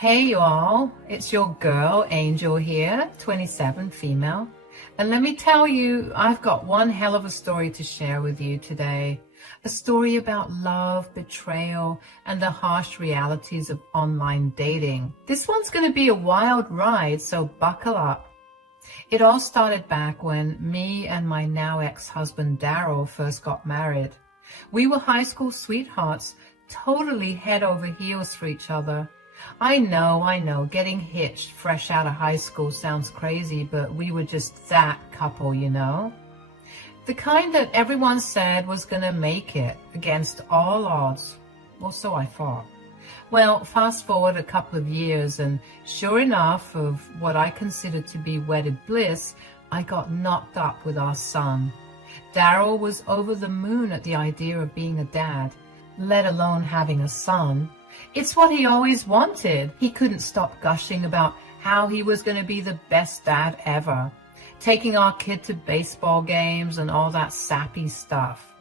Hey y'all, it's your girl Angel here, 27 female. And let me tell you, I've got one hell of a story to share with you today. A story about love, betrayal, and the harsh realities of online dating. This one's going to be a wild ride, so buckle up. It all started back when me and my now ex-husband Daryl first got married. We were high school sweethearts, totally head over heels for each other. I know, getting hitched fresh out of high school sounds crazy, but we were just that couple, you know? The kind that everyone said was gonna make it against all odds. Or so I thought. Well, fast forward a couple of years, and sure enough, of what I considered to be wedded bliss, I got knocked up with our son. Daryl was over the moon at the idea of being a dad, let alone having a son. It's what he always wanted. He couldn't stop gushing about how he was going to be the best dad ever, taking our kid to baseball games and all that sappy stuff.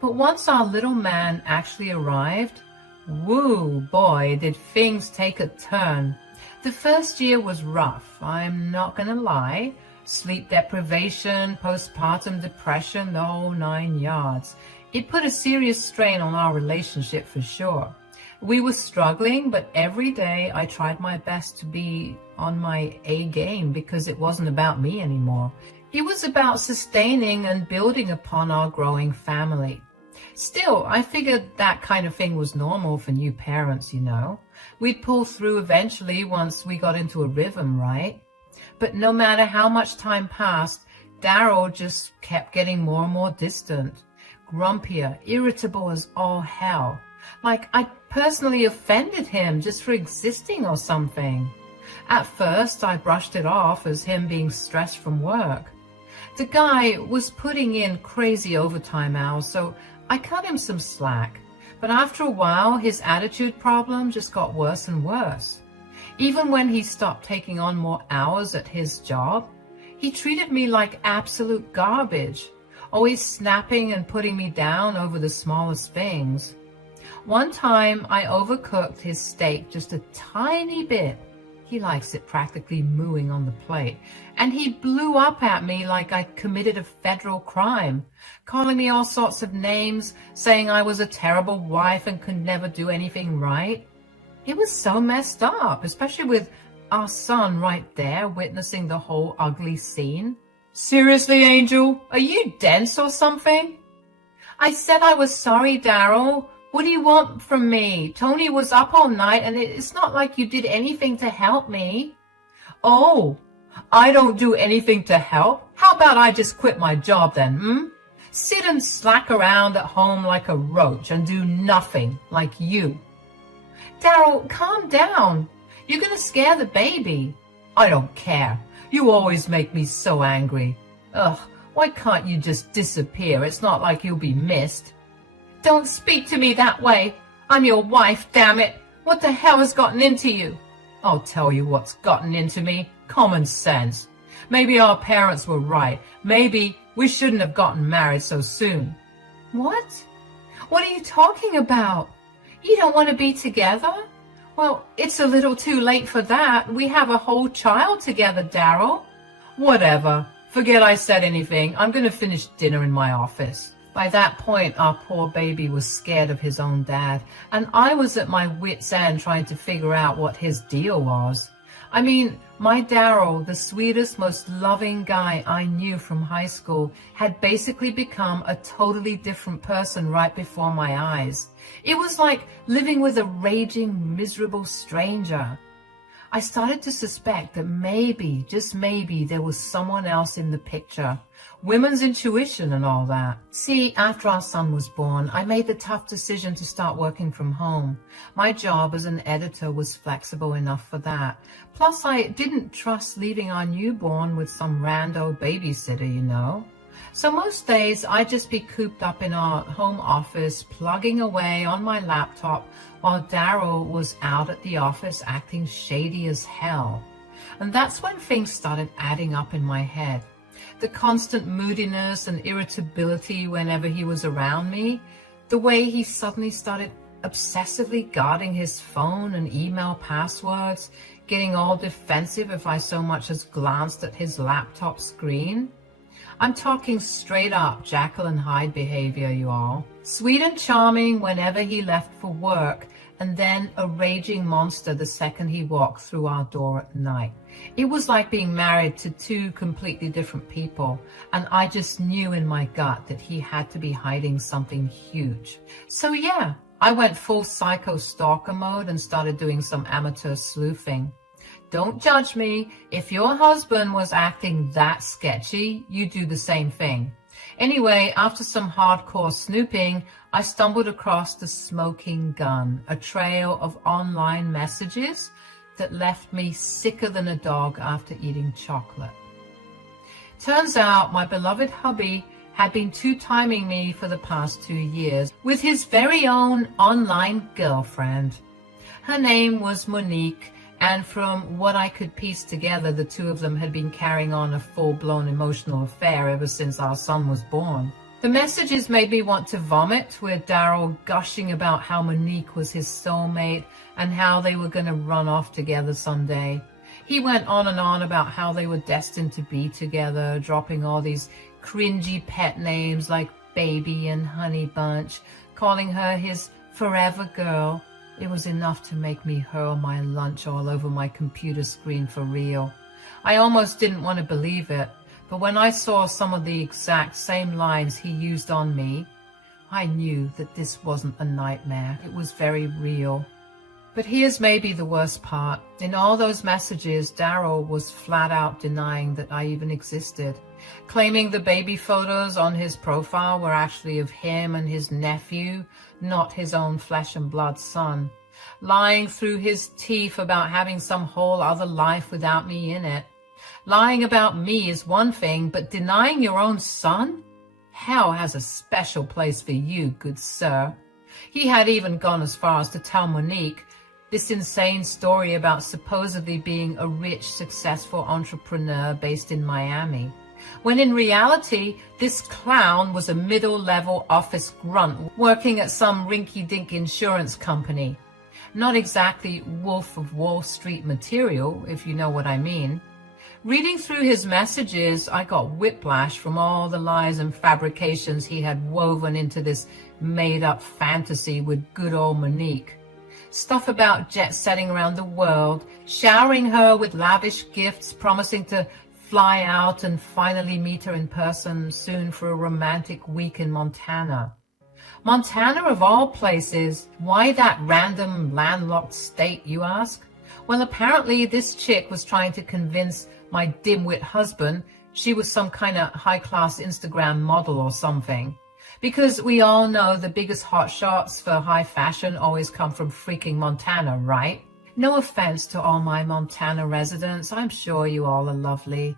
But once our little man actually arrived, woo boy, did things take a turn. The first year was rough, I'm not going to lie. Sleep deprivation, postpartum depression, the whole 9 yards. It put a serious strain on our relationship for sure. We were struggling, but every day I tried my best to be on my A game because it wasn't about me anymore. It was about sustaining and building upon our growing family. Still, I figured that kind of thing was normal for new parents, you know. We'd pull through eventually once we got into a rhythm, right? But no matter how much time passed, Daryl just kept getting more and more distant, grumpier, irritable as all hell. Like I personally offended him just for existing or something. At first, I brushed it off as him being stressed from work. The guy was putting in crazy overtime hours, so I cut him some slack. But after a while, his attitude problem just got worse and worse. Even when he stopped taking on more hours at his job, he treated me like absolute garbage, always snapping and putting me down over the smallest things. One time I overcooked his steak just a tiny bit. He likes it practically mooing on the plate. And he blew up at me like I committed a federal crime, calling me all sorts of names, saying I was a terrible wife and could never do anything right. It was so messed up, especially with our son right there witnessing the whole ugly scene. Seriously, Angel, are you dense or something? I said I was sorry, Daryl. What do you want from me? Tony was up all night and it's not like you did anything to help me. Oh, I don't do anything to help? How about I just quit my job then, Sit and slack around at home like a roach and do nothing like you. Daryl, calm down. You're gonna scare the baby. I don't care. You always make me so angry. Ugh, why can't you just disappear? It's not like you'll be missed. Don't speak to me that way. I'm your wife, damn it. What the hell has gotten into you? I'll tell you what's gotten into me. Common sense. Maybe our parents were right. Maybe we shouldn't have gotten married so soon. What? What are you talking about? You don't want to be together? Well, it's a little too late for that. We have a whole child together, Daryl. Whatever. Forget I said anything. I'm going to finish dinner in my office. By that point, our poor baby was scared of his own dad, and I was at my wit's end trying to figure out what his deal was. I mean, my Daryl, the sweetest, most loving guy I knew from high school, had basically become a totally different person right before my eyes. It was like living with a raging, miserable stranger. I started to suspect that maybe, just maybe, there was someone else in the picture. Women's intuition and all that. See, after our son was born, I made the tough decision to start working from home. My job as an editor was flexible enough for that. Plus, I didn't trust leaving our newborn with some rando babysitter, you know. So most days, I'd just be cooped up in our home office, plugging away on my laptop, while Daryl was out at the office acting shady as hell. And that's when things started adding up in my head. The constant moodiness and irritability whenever he was around me, the way he suddenly started obsessively guarding his phone and email passwords, getting all defensive if I so much as glanced at his laptop screen. I'm talking straight up Jekyll and Hyde behavior, you all. Sweet and charming whenever he left for work, and then a raging monster the second he walked through our door at night. It was like being married to two completely different people, and I just knew in my gut that he had to be hiding something huge. So yeah, I went full psycho stalker mode and started doing some amateur sleuthing. Don't judge me. If your husband was acting that sketchy, you do the same thing. Anyway, after some hardcore snooping, I stumbled across the smoking gun, a trail of online messages that left me sicker than a dog after eating chocolate. Turns out my beloved hubby had been two-timing me for the past 2 years with his very own online girlfriend. Her name was Monique, and from what I could piece together, the two of them had been carrying on a full-blown emotional affair ever since our son was born. The messages made me want to vomit, with Daryl gushing about how Monique was his soulmate and how they were going to run off together someday. He went on and on about how they were destined to be together, dropping all these cringy pet names like Baby and Honey Bunch, calling her his forever girl. It was enough to make me hurl my lunch all over my computer screen for real. I almost didn't want to believe it, but when I saw some of the exact same lines he used on me, I knew that this wasn't a nightmare. It was very real. But here's maybe the worst part. In all those messages, Daryl was flat out denying that I even existed, claiming the baby photos on his profile were actually of him and his nephew, not his own flesh and blood son, lying through his teeth about having some whole other life without me in it. Lying about me is one thing, but denying your own son? Hell has a special place for you, good sir. He had even gone as far as to tell Monique this insane story about supposedly being a rich, successful entrepreneur based in Miami, when in reality, this clown was a middle-level office grunt working at some rinky-dink insurance company. Not exactly Wolf of Wall Street material, if you know what I mean. Reading through his messages, I got whiplash from all the lies and fabrications he had woven into this made-up fantasy with good old Monique. Stuff about jet-setting around the world, showering her with lavish gifts, promising to fly out and finally meet her in person soon for a romantic week in Montana. Montana of all places, why that random landlocked state, you ask? Well, apparently this chick was trying to convince my dimwit husband she was some kind of high-class Instagram model or something. Because we all know the biggest hotshots for high fashion always come from freaking Montana, right? No offense to all my Montana residents. I'm sure you all are lovely.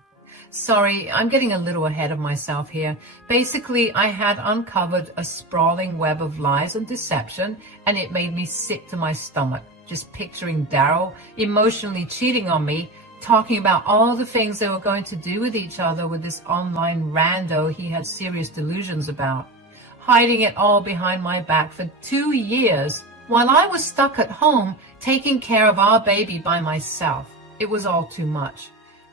Sorry, I'm getting a little ahead of myself here. Basically, I had uncovered a sprawling web of lies and deception, and it made me sick to my stomach, just picturing Daryl emotionally cheating on me, talking about all the things they were going to do with each other with this online rando he had serious delusions about, hiding it all behind my back for 2 years while I was stuck at home taking care of our baby by myself. It was all too much.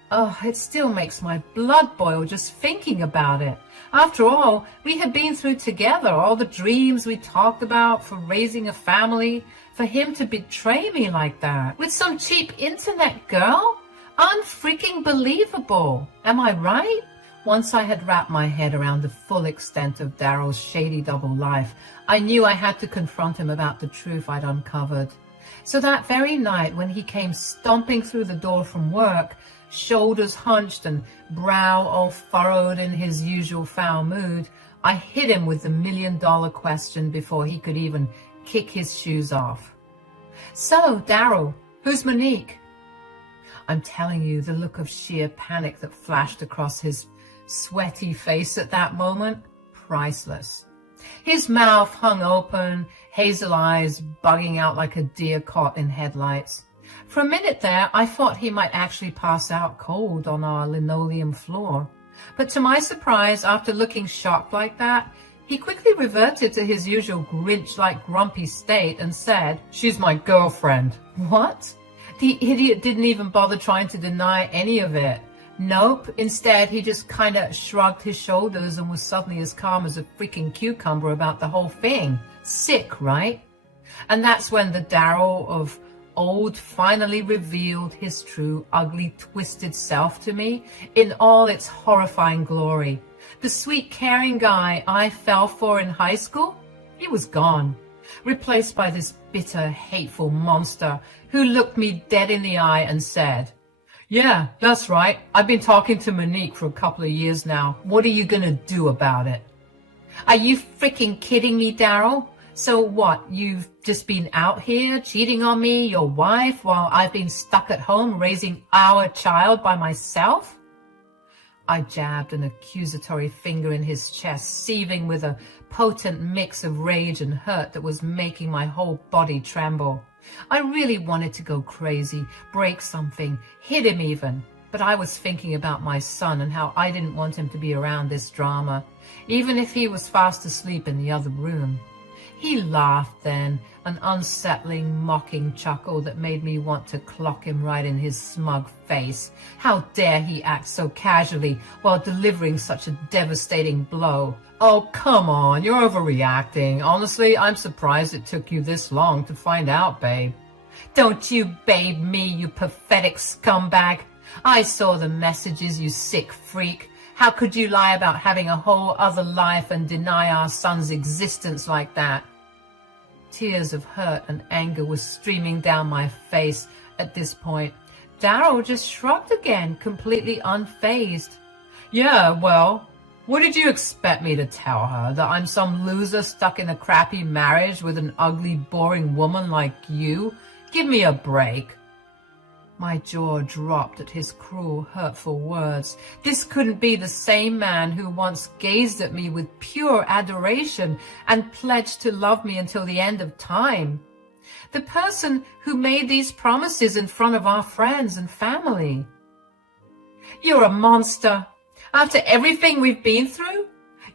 Oh, it still makes my blood boil just thinking about it. After all, we had been through together all the dreams we talked about for raising a family, for him to betray me like that with some cheap internet girl? Unfreaking believable. Am I right? Once I had wrapped my head around the full extent of Daryl's shady double life, I knew I had to confront him about the truth I'd uncovered. So that very night when he came stomping through the door from work, shoulders hunched and brow all furrowed in his usual foul mood, I hit him with the million-dollar question before he could even kick his shoes off. So, Daryl, who's Monique? I'm telling you, the look of sheer panic that flashed across his sweaty face at that moment, priceless. His mouth hung open, hazel eyes bugging out like a deer caught in headlights. For a minute there, I thought he might actually pass out cold on our linoleum floor. But to my surprise, after looking shocked like that, He quickly reverted to his usual Grinch-like grumpy state and said, "She's my girlfriend." What? The idiot didn't even bother trying to deny any of it. Nope. Instead, he just kinda shrugged his shoulders and was suddenly as calm as a freaking cucumber about the whole thing. Sick, right? And that's when the Daryl of old finally revealed his true, ugly, twisted self to me in all its horrifying glory. The sweet, caring guy I fell for in high school, he was gone, replaced by this bitter, hateful monster who looked me dead in the eye and said, "Yeah, that's right. I've been talking to Monique for a couple of years now. What are you gonna do about it?" Are you freaking kidding me, Daryl? So what, you've just been out here cheating on me, your wife, while I've been stuck at home raising our child by myself? I jabbed an accusatory finger in his chest, seething with a potent mix of rage and hurt that was making my whole body tremble. I really wanted to go crazy, break something, hit him even, but I was thinking about my son and how I didn't want him to be around this drama, even if he was fast asleep in the other room. He laughed then, an unsettling, mocking chuckle that made me want to clock him right in his smug face. How dare he act so casually while delivering such a devastating blow? Oh, come on, you're overreacting. Honestly, I'm surprised it took you this long to find out, babe. Don't you babe me, you pathetic scumbag. I saw the messages, you sick freak. How could you lie about having a whole other life and deny our son's existence like that? Tears of hurt and anger were streaming down my face at this point. Daryl just shrugged again, completely unfazed. "Yeah, well, what did you expect me to tell her? That I'm some loser stuck in a crappy marriage with an ugly, boring woman like you? Give me a break." My jaw dropped at his cruel, hurtful words. This couldn't be the same man who once gazed at me with pure adoration and pledged to love me until the end of time. The person who made these promises in front of our friends and family. "You're a monster. After everything we've been through,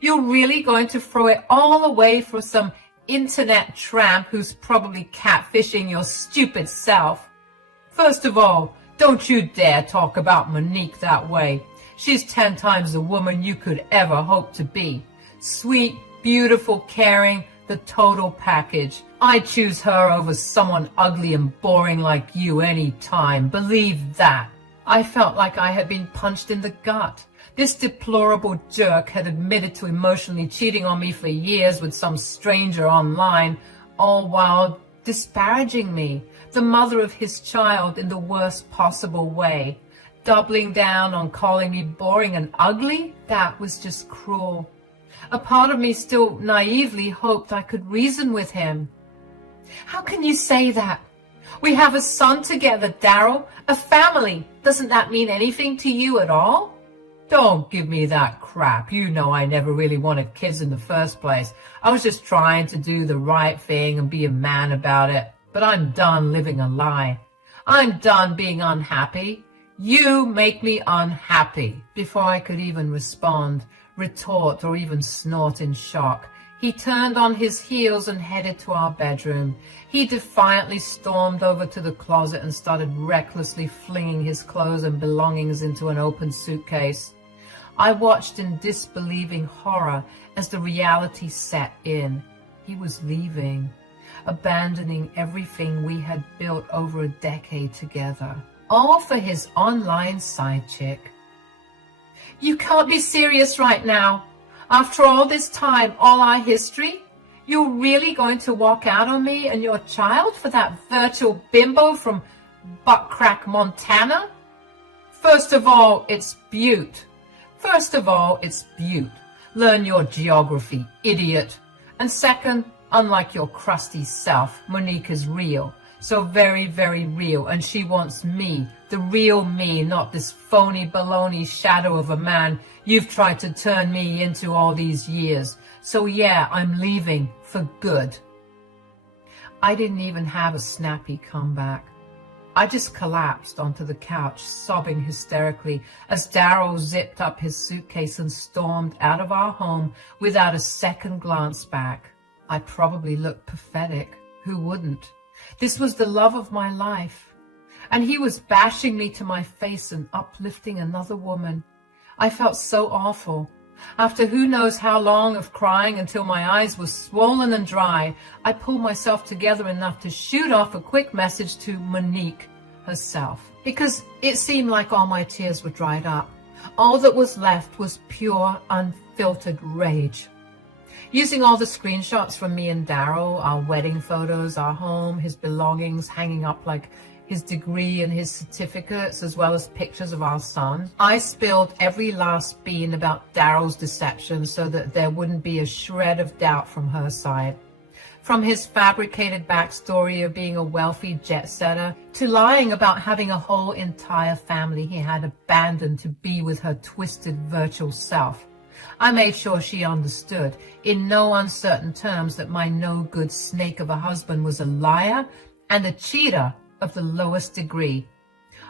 you're really going to throw it all away for some internet tramp who's probably catfishing your stupid self. First of all, don't you dare talk about Monique that way. She's 10 times the woman you could ever hope to be. Sweet, beautiful, caring, the total package. I'd choose her over someone ugly and boring like you any time. Believe that." I felt like I had been punched in the gut. This deplorable jerk had admitted to emotionally cheating on me for years with some stranger online, all while disparaging me, the mother of his child, in the worst possible way. Doubling down on calling me boring and ugly? That was just cruel. A part of me still naively hoped I could reason with him. "How can you say that? We have a son together, Daryl, a family. Doesn't that mean anything to you at all?" "Don't give me that crap. You know I never really wanted kids in the first place. I was just trying to do the right thing and be a man about it. But I'm done living a lie. I'm done being unhappy. You make me unhappy." Before I could even respond, retort, or even snort in shock, he turned on his heels and headed to our bedroom. He defiantly stormed over to the closet and started recklessly flinging his clothes and belongings into an open suitcase. I watched in disbelieving horror as the reality set in. He was leaving, abandoning everything we had built over a decade together, all for his online side chick. "You can't be serious right now. After all this time, all our history, you're really going to walk out on me and your child for that virtual bimbo from Buttcrack, Montana? First of all, it's Butte. Learn your geography, idiot. And second, unlike your crusty self, Monique is real. So very, very real. And she wants me, the real me, not this phony baloney shadow of a man you've tried to turn me into all these years. So yeah, I'm leaving for good." I didn't even have a snappy comeback. I just collapsed onto the couch, sobbing hysterically as Daryl zipped up his suitcase and stormed out of our home without a second glance back. I probably looked pathetic. Who wouldn't? This was the love of my life. And he was bashing me to my face and uplifting another woman. I felt so awful. After who knows how long of crying until my eyes were swollen and dry, I pulled myself together enough to shoot off a quick message to Monique herself, because it seemed like all my tears were dried up. All that was left was pure, unfiltered rage. Using all the screenshots from me and Daryl, our wedding photos, our home, his belongings hanging up like his degree and his certificates, as well as pictures of our son, I spilled every last bean about Daryl's deception so that there wouldn't be a shred of doubt from her side. From his fabricated backstory of being a wealthy jet setter to lying about having a whole entire family he had abandoned to be with her twisted virtual self, I made sure she understood in no uncertain terms that my no-good snake of a husband was a liar and a cheater of the lowest degree.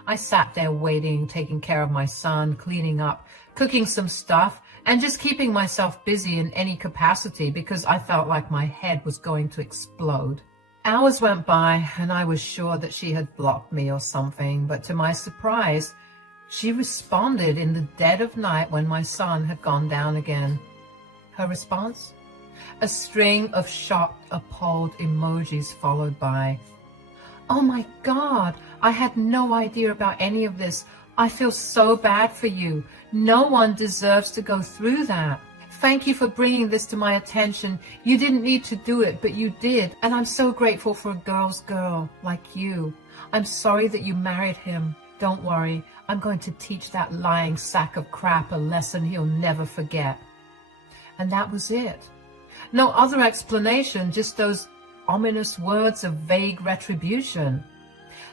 I sat there waiting, taking care of my son, cleaning up, cooking some stuff, and just keeping myself busy in any capacity because I felt like my head was going to explode. Hours went by and I was sure that she had blocked me or something, but to my surprise, she responded in the dead of night when my son had gone down again. Her response? A string of shocked, appalled emojis followed by, "Oh my God, I had no idea about any of this. I feel so bad for you. No one deserves to go through that. Thank you for bringing this to my attention. You didn't need to do it, but you did. And I'm so grateful for a girl's girl like you. I'm sorry that you married him. Don't worry. I'm going to teach that lying sack of crap a lesson he'll never forget." And that was it. No other explanation, just those ominous words of vague retribution.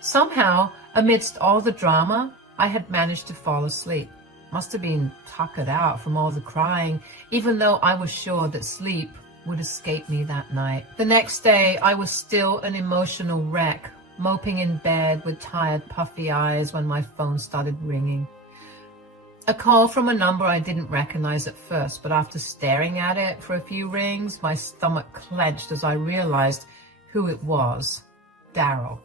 Somehow, amidst all the drama, I had managed to fall asleep. Must have been tuckered out from all the crying, even though I was sure that sleep would escape me that night. The next day, I was still an emotional wreck, moping in bed with tired, puffy eyes when my phone started ringing. A call from a number I didn't recognize at first, but after staring at it for a few rings, my stomach clenched as I realized who it was. Daryl.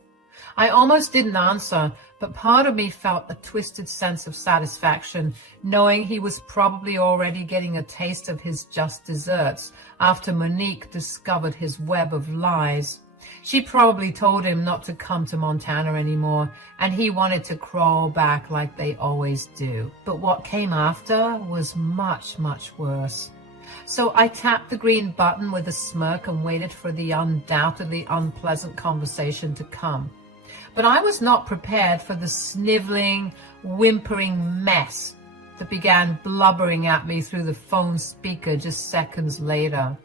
I almost didn't answer, but part of me felt a twisted sense of satisfaction, knowing he was probably already getting a taste of his just desserts after Monique discovered his web of lies. She probably told him not to come to Montana anymore, and he wanted to crawl back like they always do. But what came after was much, much worse. So I tapped the green button with a smirk and waited for the undoubtedly unpleasant conversation to come. But I was not prepared for the sniveling, whimpering mess that began blubbering at me through the phone speaker just seconds later.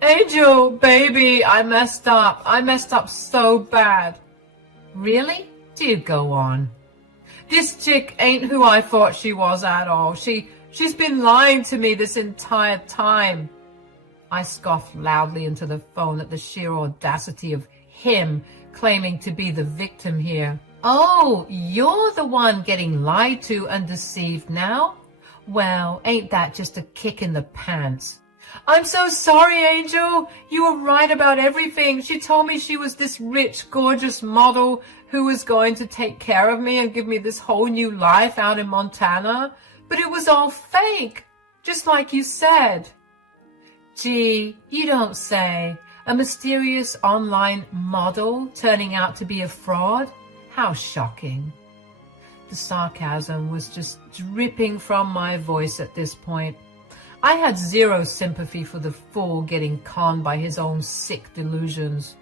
"Angel, baby, I messed up. I messed up so bad." "Really? Do go on." "This chick ain't who I thought she was at all. She's been lying to me this entire time." I scoffed loudly into the phone at the sheer audacity of him claiming to be the victim here. "Oh, you're the one getting lied to and deceived now? Well, ain't that just a kick in the pants?" "I'm so sorry, Angel. You were right about everything. She told me she was this rich, gorgeous model who was going to take care of me and give me this whole new life out in Montana. But it was all fake, just like you said." "Gee, you don't say. A mysterious online model turning out to be a fraud? How shocking." The sarcasm was just dripping from my voice at this point. I had zero sympathy for the fool getting conned by his own sick delusions.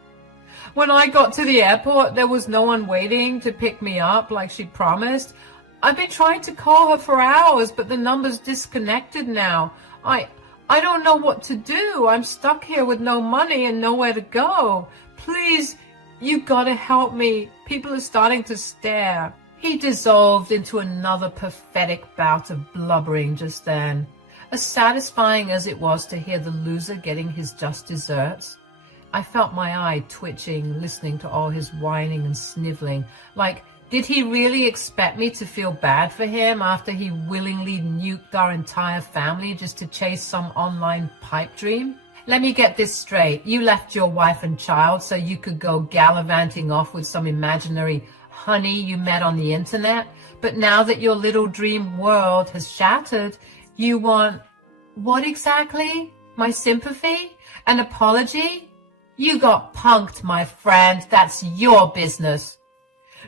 "When I got to the airport, there was no one waiting to pick me up like she promised. I've been trying to call her for hours, but the number's disconnected now. I don't know what to do. I'm stuck here with no money and nowhere to go. Please, you gotta help me. People are starting to stare." He dissolved into another pathetic bout of blubbering just then. As satisfying as it was to hear the loser getting his just desserts, I felt my eye twitching, listening to all his whining and sniveling. Like, did he really expect me to feel bad for him after he willingly nuked our entire family just to chase some online pipe dream? Let me get this straight. You left your wife and child so you could go gallivanting off with some imaginary honey you met on the internet, but now that your little dream world has shattered, you want what exactly? My sympathy? An apology? You got punked, my friend. That's your business.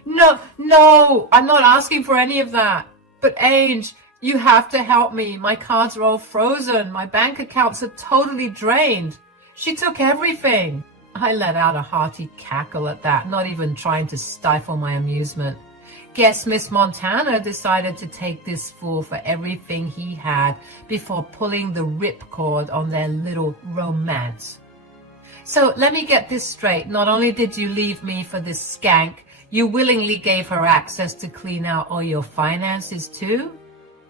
No, I'm not asking for any of that. But Ange, you have to help me. My cards are all frozen. My bank accounts are totally drained. She took everything. I let out a hearty cackle at that, not even trying to stifle my amusement. Guess Miss Montana decided to take this fool for everything he had before pulling the ripcord on their little romance. So let me get this straight. Not only did you leave me for this skank, you willingly gave her access to clean out all your finances too?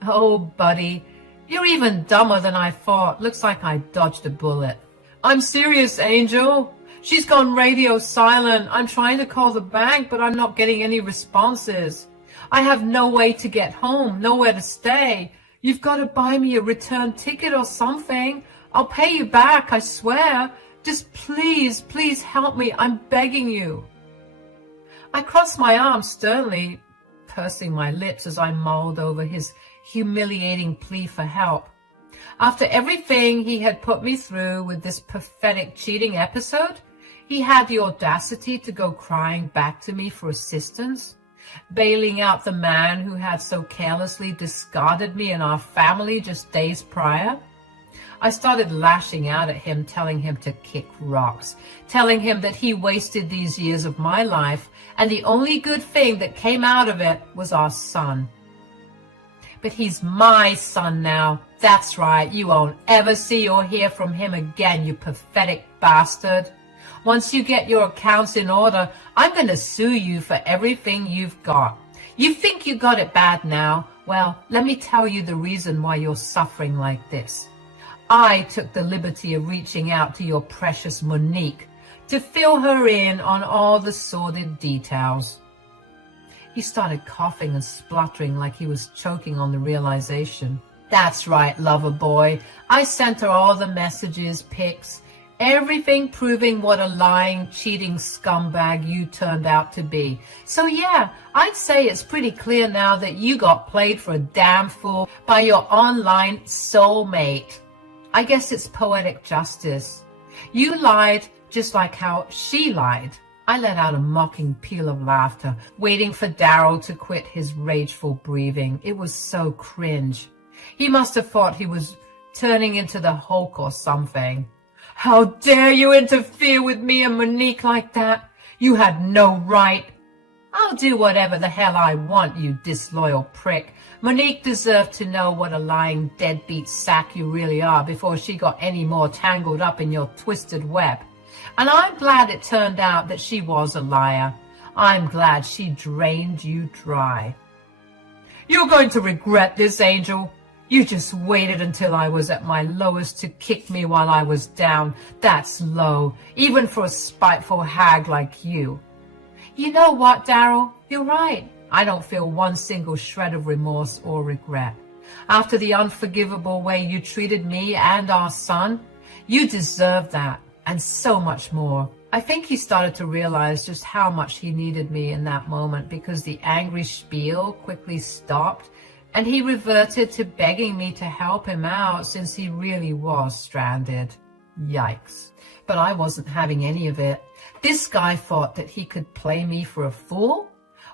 Oh, buddy, you're even dumber than I thought. Looks like I dodged a bullet. I'm serious, Angel. She's gone radio silent. I'm trying to call the bank, but I'm not getting any responses. I have no way to get home, nowhere to stay. You've got to buy me a return ticket or something. I'll pay you back, I swear. Just please help me. I'm begging you. I crossed my arms sternly, pursing my lips as I mulled over his humiliating plea for help. After everything he had put me through with this pathetic cheating episode, he had the audacity to go crying back to me for assistance, bailing out the man who had so carelessly discarded me and our family just days prior. I started lashing out at him, telling him to kick rocks, telling him that he wasted these years of my life, and the only good thing that came out of it was our son. But he's my son now. That's right, you won't ever see or hear from him again, you pathetic bastard. Once you get your accounts in order, I'm going to sue you for everything you've got. You think you got it bad now? Well, let me tell you the reason why you're suffering like this. I took the liberty of reaching out to your precious Monique to fill her in on all the sordid details. He started coughing and spluttering like he was choking on the realization. That's right, lover boy. I sent her all the messages, pics, everything proving what a lying, cheating scumbag you turned out to be. So yeah, I'd say it's pretty clear now that you got played for a damn fool by your online soulmate. I guess it's poetic justice. You lied just like how she lied. I let out a mocking peal of laughter, waiting for Daryl to quit his rageful breathing. It was so cringe. He must have thought he was turning into the Hulk or something. How dare you interfere with me and Monique like that? You had no right. I'll do whatever the hell I want, you disloyal prick. Monique deserved to know what a lying deadbeat sack you really are before she got any more tangled up in your twisted web. And I'm glad it turned out that she was a liar. I'm glad she drained you dry. You're going to regret this, Angel. You just waited until I was at my lowest to kick me while I was down. That's low, even for a spiteful hag like you. You know what, Daryl? You're right. I don't feel one single shred of remorse or regret. After the unforgivable way you treated me and our son, you deserve that, and so much more. I think he started to realize just how much he needed me in that moment because the angry spiel quickly stopped, and he reverted to begging me to help him out since he really was stranded. Yikes. But I wasn't having any of it. This guy thought that he could play me for a fool?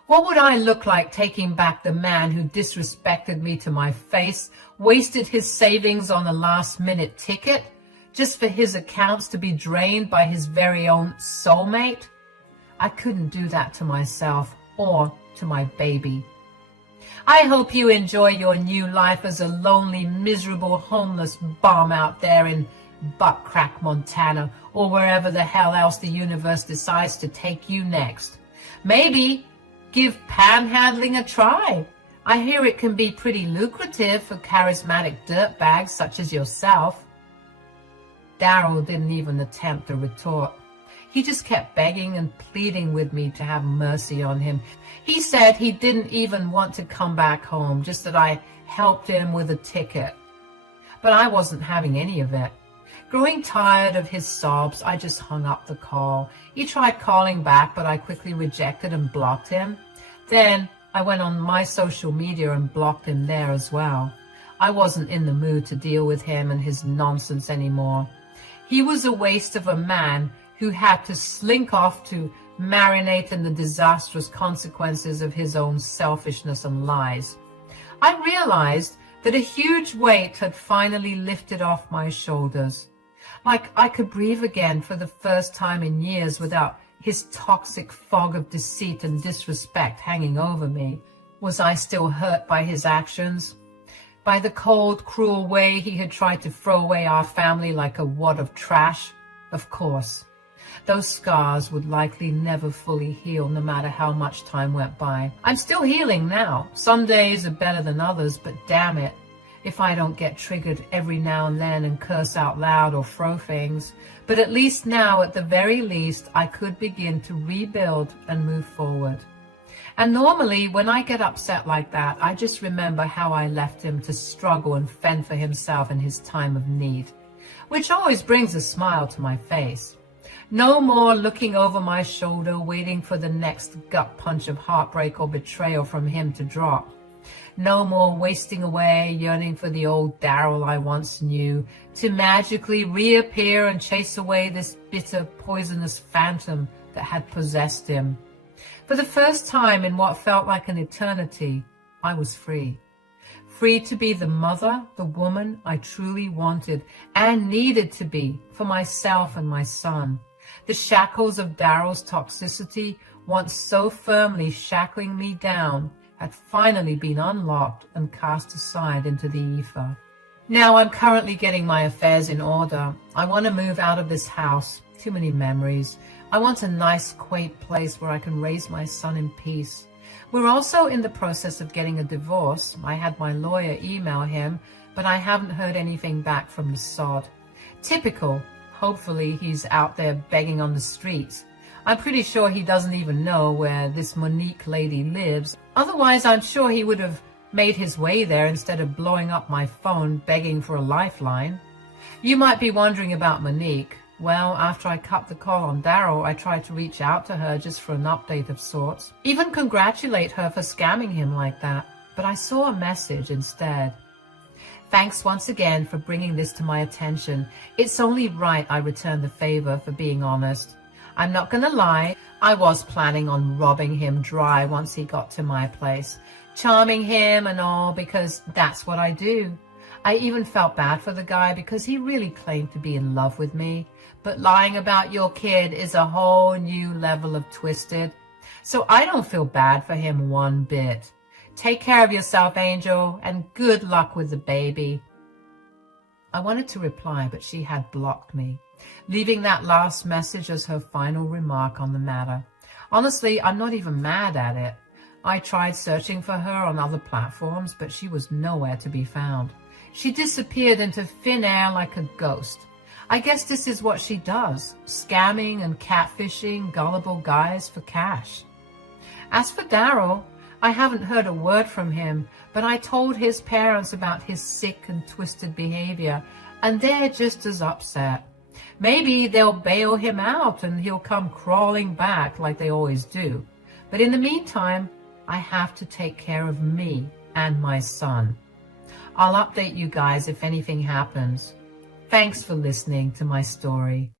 What would I look like taking back the man who disrespected me to my face, wasted his savings on a last-minute ticket, just for his accounts to be drained by his very own soulmate? I couldn't do that to myself or to my baby. I hope you enjoy your new life as a lonely, miserable, homeless bum out there in Butt Crack, Montana, or wherever the hell else the universe decides to take you next. Maybe give panhandling a try. I hear it can be pretty lucrative for charismatic dirtbags such as yourself. Daryl didn't even attempt a retort. He just kept begging and pleading with me to have mercy on him. He said he didn't even want to come back home, just that I helped him with a ticket. But I wasn't having any of it. Growing tired of his sobs, I just hung up the call. He tried calling back, but I quickly rejected and blocked him. Then I went on my social media and blocked him there as well. I wasn't in the mood to deal with him and his nonsense anymore. He was a waste of a man who had to slink off to marinate in the disastrous consequences of his own selfishness and lies. I realized that a huge weight had finally lifted off my shoulders. Like I could breathe again for the first time in years without his toxic fog of deceit and disrespect hanging over me. Was I still hurt by his actions? By the cold, cruel way he had tried to throw away our family like a wad of trash? Of course. Those scars would likely never fully heal no matter how much time went by. I'm still healing now. Some days are better than others, but damn it, if I don't get triggered every now and then and curse out loud or throw things. But at least now, at the very least, I could begin to rebuild and move forward. And normally, when I get upset like that, I just remember how I left him to struggle and fend for himself in his time of need, which always brings a smile to my face. No more looking over my shoulder, waiting for the next gut punch of heartbreak or betrayal from him to drop. No more wasting away, yearning for the old Daryl I once knew, to magically reappear and chase away this bitter, poisonous phantom that had possessed him. For the first time in what felt like an eternity, I was free. Free to be the mother, the woman I truly wanted and needed to be for myself and my son. The shackles of Daryl's toxicity, once so firmly shackling me down, had finally been unlocked and cast aside into the ether. Now I'm currently getting my affairs in order. I want to move out of this house. Too many memories. I want a nice, quaint place where I can raise my son in peace. We're also in the process of getting a divorce. I had my lawyer email him, but I haven't heard anything back from the sod. Typical. Hopefully he's out there begging on the streets. I'm pretty sure he doesn't even know where this Monique lady lives. Otherwise, I'm sure he would have made his way there instead of blowing up my phone begging for a lifeline. You might be wondering about Monique. Well, after I cut the call on Daryl, I tried to reach out to her just for an update of sorts. Even congratulate her for scamming him like that. But I saw a message instead. Thanks once again for bringing this to my attention. It's only right I return the favor, for being honest. I'm not gonna lie, I was planning on robbing him dry once he got to my place. Charming him and all, because that's what I do. I even felt bad for the guy because he really claimed to be in love with me. But lying about your kid is a whole new level of twisted. So I don't feel bad for him one bit. Take care of yourself, Angel, and good luck with the baby. I wanted to reply, but she had blocked me, leaving that last message as her final remark on the matter. Honestly, I'm not even mad at it. I tried searching for her on other platforms, but she was nowhere to be found. She disappeared into thin air like a ghost. I guess this is what she does, scamming and catfishing gullible guys for cash. As for Daryl, I haven't heard a word from him, but I told his parents about his sick and twisted behavior, and they're just as upset. Maybe they'll bail him out and he'll come crawling back like they always do. But in the meantime, I have to take care of me and my son. I'll update you guys if anything happens. Thanks for listening to my story.